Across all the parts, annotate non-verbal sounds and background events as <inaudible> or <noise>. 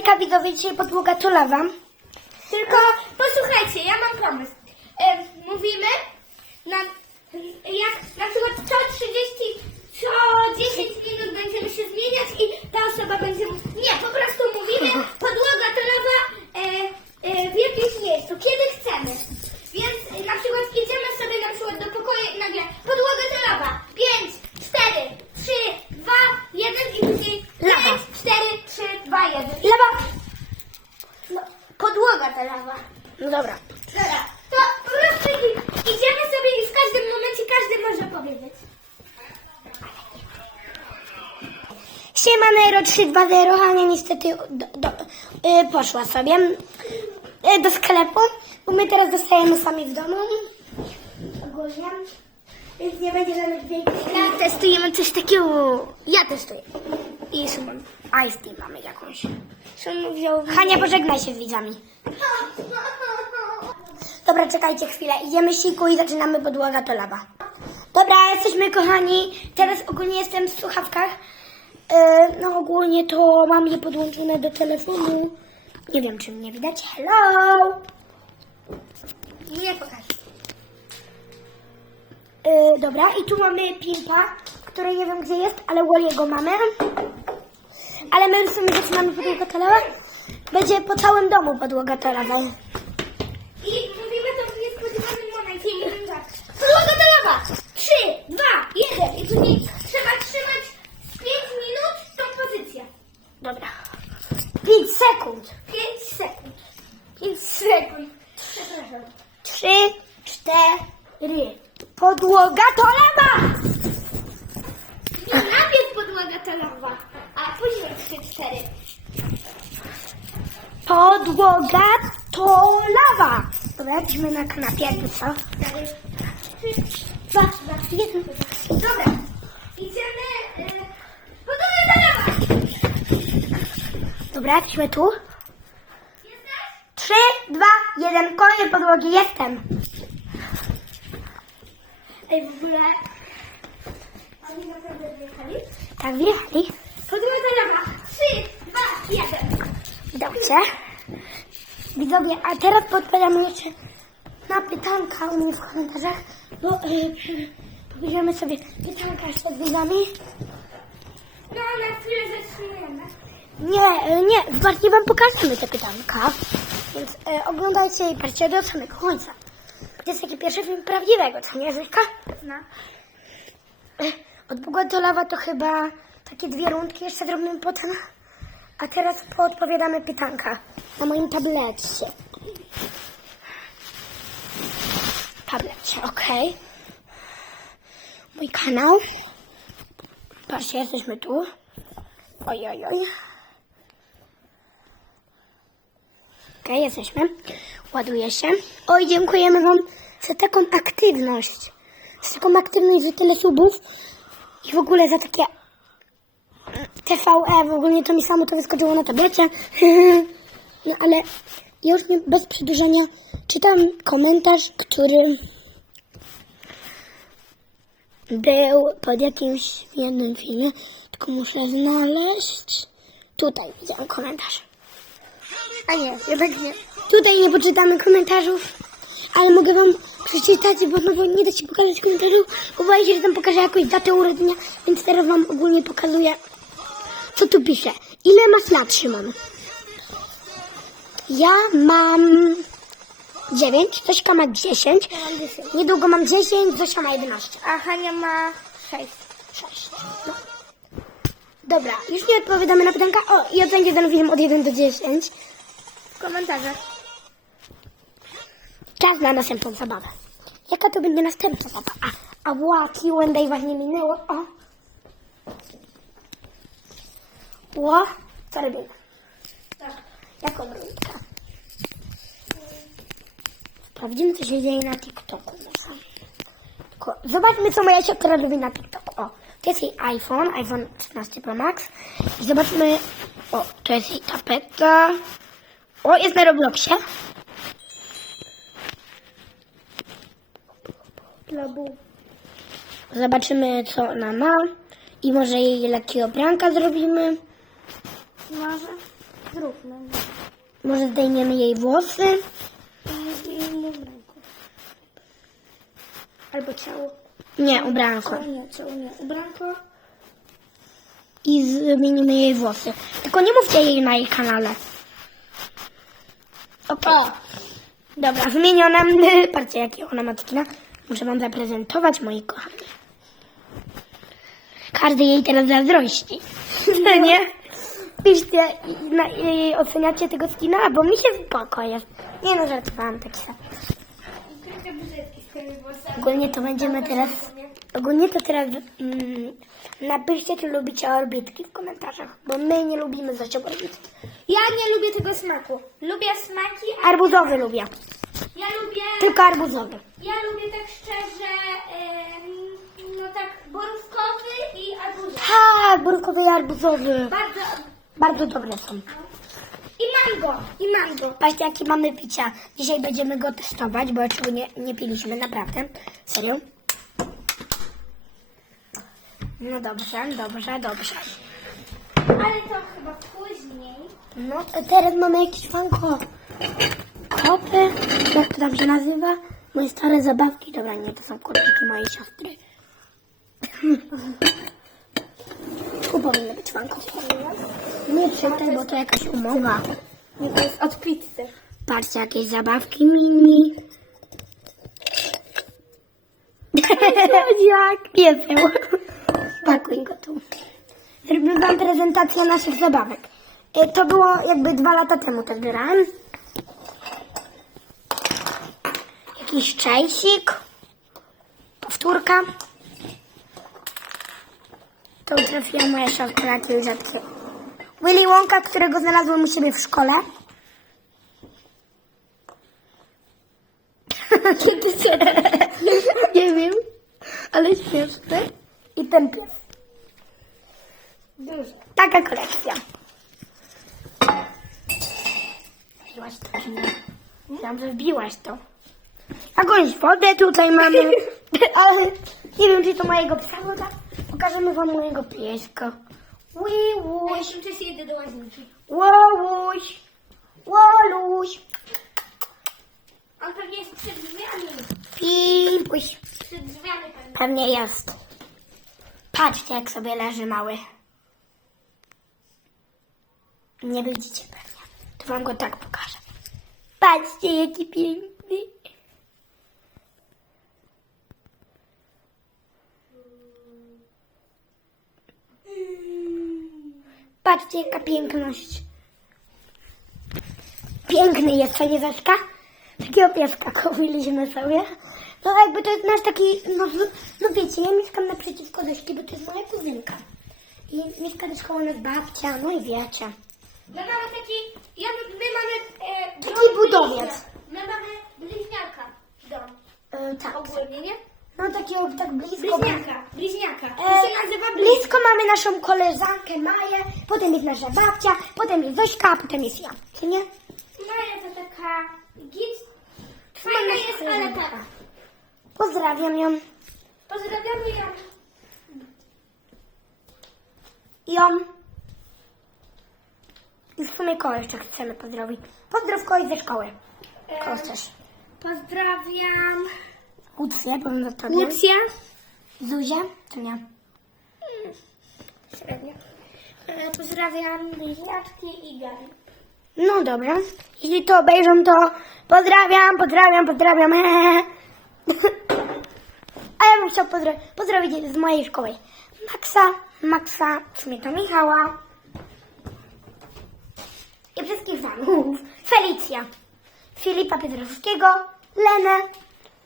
Hejka widzowie, dzisiaj podłoga to lawa. Tylko posłuchajcie, ja mam pomysł. E, mówimy, na, jak na przykład co 30, co 10 minut będziemy się zmieniać i ta osoba będzie... Nie, po prostu mówimy, podłoga to lawa e, e, w jakimś miejscu, kiedy chcemy. Więc na przykład idziemy 320, Hania niestety do, do, y, poszła sobie y, do sklepu, bo my teraz zostajemy sami w domu. Ogólnie. Więc nie będzie żadnych większych... Ja testujemy coś takiego. Ja testuję. I Szymon. Ice tea mamy jakąś. Szymon wziął... Hania, pożegnaj się z widzami. Dobra, czekajcie chwilę. Idziemy siku i zaczynamy podłoga to lawa. Dobra, jesteśmy kochani. Teraz ogólnie jestem w słuchawkach. Yy, no ogólnie to mam je podłączone do telefonu. Nie wiem, czy mnie widać. Hello! Nie pokaż. Yy, dobra, i tu mamy pimpa, który nie wiem gdzie jest, ale Walliego mamy. Ale my w sumie zaczynamy podłogę to lawa. Będzie po całym domu podłoga to lawa. I mówimy to w niespodziewanym momencie tak. Podłoga lawa! 3, 2, 1 i później trzeba trzymać z 5 minut tą pozycję. Dobra. 5 sekund. 5 sekund. 5 sekund. Przepraszam. Trzy, cztery. Podłoga to lawa! Nie, najpierw podłoga to lawa, a później 3, 4. Podłoga to lawa. Dobra, na kanapie, jakby co? Dwa, dwa, jeden. Dobra. Idziemy. Y, podłoga to lawa! Dobra, jesteśmy tu. Trzy, dwa, jeden. Koniec podłogi, jestem. Ej, w ogóle. Oni naprawdę wyjechali? Tak, wjechali. Podłoga to lawa. 3, 2, 1. Dobrze. Widzowie, a teraz podpowiadamy jeszcze na pytanka u mnie w komentarzach. Bo yy, pobierzemy sobie pytanka jeszcze z widzami. No, na chwilę zatrzymujemy. Nie, y, nie, bardziej wam pokażemy te pytanka. Więc y, oglądajcie i patrzcie do samego końca. To jest taki pierwszy film prawdziwego, co nie, Zyka? No. Y, Od Boga do lawa to chyba takie dwie rundki jeszcze zrobimy potem. A teraz podpowiadamy pytanka na moim tablecie. Tablecie, okej. Mój kanał. Patrzcie, jesteśmy tu. Oj, oj, oj. Okej, jesteśmy. Ładuje się. Oj, dziękujemy Wam za taką aktywność. Za taką aktywność, za tyle subów. I w ogóle za takie TVE. W ogóle to mi samo to wyskoczyło na tablecie. <laughs> No ale już nie, bez przedłużania czytam komentarz, który był pod jakimś jednym filmie. Tylko muszę znaleźć. Tutaj widziałam komentarz. A nie, jednak nie. Tutaj nie poczytamy komentarzów, ale mogę wam przeczytać, bo no bo nie da się pokazać komentarzów, bo boję się, że tam pokażę jakąś datę urodzenia, więc teraz wam ogólnie pokazuję, co tu pisze. Ile masz lat, Szymon? Ja mam 9, Zośka ma 10, Ja mam 10. niedługo mam 10, Zosia ma 11. A Hania ma 6. 6. No. Dobra, już nie odpowiadamy na pytanka. O, i ocencie ten film od 1 do 10. W komentarzach. Czas na następną zabawę. Jaka to będzie następna zabawa? A, a ła, Q&A właśnie minęło. O. Ło, co robimy? Tak. Jaką rundkę? Sprawdzimy, co się dzieje na TikToku. Tylko Zobaczmy, co moja siostra robi na TikToku. O, to jest jej iPhone, iPhone 13 Pro Max. I zobaczmy, o, to jest jej tapeta. O, jest na Robloxie. Zobaczymy, co ona ma. I może jej lekkiego pranka zrobimy. Może. Zróbmy. Może zdejmiemy jej włosy? Albo ciało. Nie, ubranko. Ciało nie, ciało nie. Ubranko. I zmienimy jej włosy. Tylko nie mówcie jej na jej kanale. Okej. Dobra, wymieniona. <laughs> Patrzcie, jakie ona ma skina. Muszę wam zaprezentować, moi kochani. Każdy jej teraz zazdrości. <laughs> No nie? Piszcie, i- na, i oceniacie tego skina, bo mi się spoko jest. Nie no, żartowałam taki sam. Ogólnie to będziemy teraz... Ogólnie to teraz mm, napiszcie, czy lubicie orbitki w komentarzach, bo my nie lubimy zaś orbitki. Ja nie lubię tego smaku. Lubię smaki, a Arbuzowy lubię, ja lubię... tylko arbuzowy. Ja lubię tak szczerze, em, no tak borówkowy i arbuzowy. Ha, burkowy i arbuzowy. Bardzo... Bardzo dobre są. I mango, i mango. Patrzcie, jakie mamy picia. Dzisiaj będziemy go testować, bo jeszcze go nie, nie piliśmy, naprawdę. Serio. No dobrze, dobrze, dobrze. Ale to chyba później. No, a teraz mamy jakieś fanko. Kopy, jak to tam się nazywa? Moje stare zabawki. Dobra, nie, to są kurcziki mojej siostry. Tu powinny być fanko. Nie czytaj, bo to jakaś umowa. Nie, to jest od pizzy. Patrzcie, jakieś zabawki mini. Jak <laughs> pieseł. Pakuj go tu. Zrobimy wam prezentację naszych zabawek. E, To było jakby dwa lata temu to zbierałem. Jakiś czajsik. Powtórka. To trafiła moja siostra rzadkiego. Willy Wonka, którego znalazłem u siebie w szkole. <laughs> Kiedy się... <laughs> Nie wiem, ale śmieszne. I ten pies. Duży. Taka kolekcja. Wbiłaś to, czy nie? Że wbiłaś to. Jakąś wodę tutaj mamy. <laughs> Ale nie wiem, czy to mojego psa woda. Pokażemy wam mojego pieska. A Wiłuś, ja czasie idę do łazienki. Łoluś, Łoluś, On pewnie jest przed drzwiami. Pimpuś. Przed drzwiami pewnie. Pewnie jest. Patrzcie, jak sobie leży mały. Nie widzicie pewnie. To wam go tak pokażę. Patrzcie, jaki piękny. Patrzcie, jaka piękność. Piękny jest, co nie Zaśka? Takiego pieska <laughs> kupiliśmy sobie. No jakby to jest nasz taki, no, no wiecie, ja mieszkam naprzeciwko Zośki, bo to jest moja kuzynka. I mieszka też koło nas babcia, no i wiecie. My mamy taki, ja, my mamy... E, Taki budowiec. My mamy bliźniaka dom. E, tak. Ogólnie, nie? No takiego tak blisko. Bliźniaka, bliźniaka. To E, się nazywa bliźniak. blisko mamy naszą koleżankę Maję, potem jest nasza babcia, potem jest Zośka, a potem jest ja. Czy nie? Maja to taka git. Fajna jest, ale tak. Pozdrawiam ją. Pozdrawiamy ją. Ją. I w sumie koło jeszcze chcemy pozdrowić. Pozdrow kogoś ze szkoły. Kogo chcesz? Pozdrawiam Lucję, powiem za tobie. Lucja. Zuzię, czy nie? Średnio. E, Pozdrawiam bliźniaczki i Gary. No dobra. Jeśli to obejrzą, to pozdrawiam, pozdrawiam, pozdrawiam. <laughs> A ja bym chciał pozdro- pozdrowić z mojej szkoły. Maxa, Maxa, w sumie to Michała. I wszystkich fanów. Felicja. Filipa Piotrowskiego, Lenę.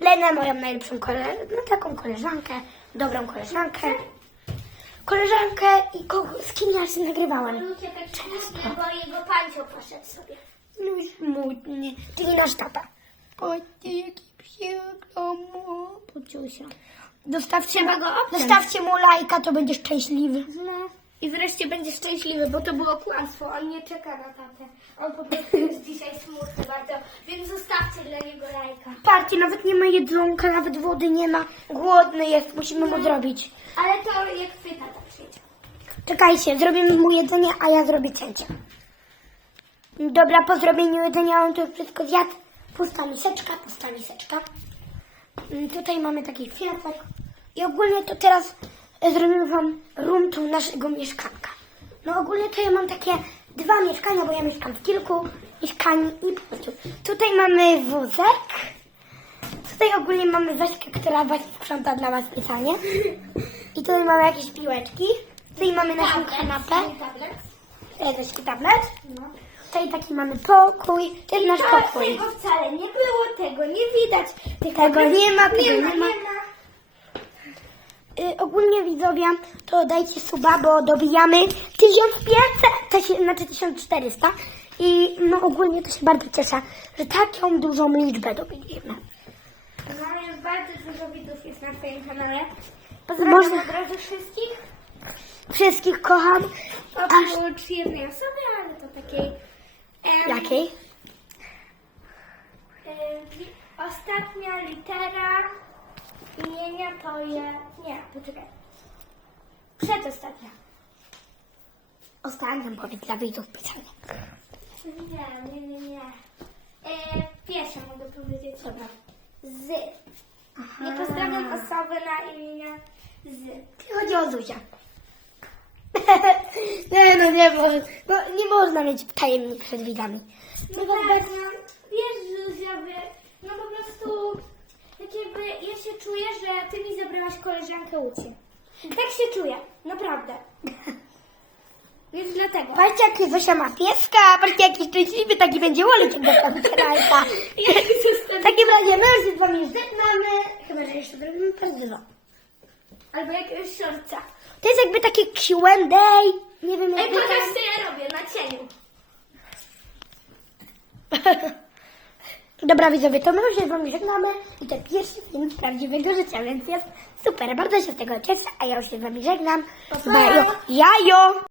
Lenę, moją najlepszą kole- no taką koleżankę, dobrą koleżankę. Koleżankę i kogo, z kim ja się nagrywałem. Lucia tak smutny, bo jego pancio poszedł sobie. No i smutnie. Czyli nasz tata. Patrzcie, jaki piękno mu. Pociusia. Dostawcie, Trzeba go obciąć. dostawcie mu lajka, to będzie szczęśliwy. No. I wreszcie będzie szczęśliwy, bo to było kłamstwo. On nie czeka na tatę. On po prostu <laughs> jest dzisiaj smutny bardzo. Więc zostawcie dla niego lajka. Patrzcie, nawet nie ma jedzonka, nawet wody nie ma. Głodny jest, musimy mu zrobić. Ale to jak twój tata przyjdzie. Czekajcie, zrobimy mu jedzenie, a ja zrobię cięcie. Dobra, po zrobieniu jedzenia on to już wszystko zjadł. Pusta miseczka, pusta miseczka. Mm, Tutaj mamy taki kwiatek. I ogólnie to teraz zrobimy wam room tour naszego mieszkanka. No ogólnie to ja mam takie dwa mieszkania, bo ja mieszkam w kilku mieszkań i po prostu. Tutaj mamy wózek. Tutaj ogólnie mamy Zośkę, która właśnie sprząta dla was pisanie. I tutaj mamy jakieś piłeczki. Tutaj mamy naszą kanapę. Tablet. Tutaj Zośki tablet. Tutaj taki mamy pokój. To jest nasz pokój. tego wcale nie było, tego nie widać. Tego nie ma, tego nie ma. Y, ogólnie widzowie, to dajcie suba, bo dobijamy 1500, to się, znaczy 1400 i no ogólnie to się bardzo cieszę, że taką dużą liczbę dobiliśmy. Mamy bardzo dużo widzów jest na swoim kanale. Pozdrawiam Można- od razu wszystkich. Wszystkich kocham. Aż Oprócz jednej osoby, ale to takiej... em, jakiej? em, ostatnia litera imienia to jest... Nie, poczekaj. Przedostatnia. Ostatnią powiedz dla widzów pytanie. Nie, nie, nie, nie. E, pierwsza mogę powiedzieć. Dobra. Z. Nie pozdrawiam osoby na imienia Z. Chodzi o Zuzia. <laughs> nie no, nie, bo, bo nie można mieć tajemnic przed widzami. No tak, no, wiesz, Zuzia, wie, no po prostu tak jakby ja się czuję, że ty mi zabrałaś koleżankę Łucie. Tak się czuję, naprawdę. <laughs> Więc dlatego. Patrzcie, jaki Zosia ma pieska, patrzcie, jaki szczęśliwy, taki będzie łolik, jak dostał wczorajka. W takim <laughs> razie my już się z wami żegnamy. Chyba, że jeszcze zrobimy prezydent. Albo jakiegoś szorca. To jest jakby takie Q&A. Nie wiem, Ej, jakby pokaż co ja robię na cieniu. <laughs> Dobra widzowie, to my już się z wami żegnamy i to pierwszy film z prawdziwego życia, więc jest super, bardzo się z tego cieszę, a ja już się z wami żegnam. Bajo, jajo!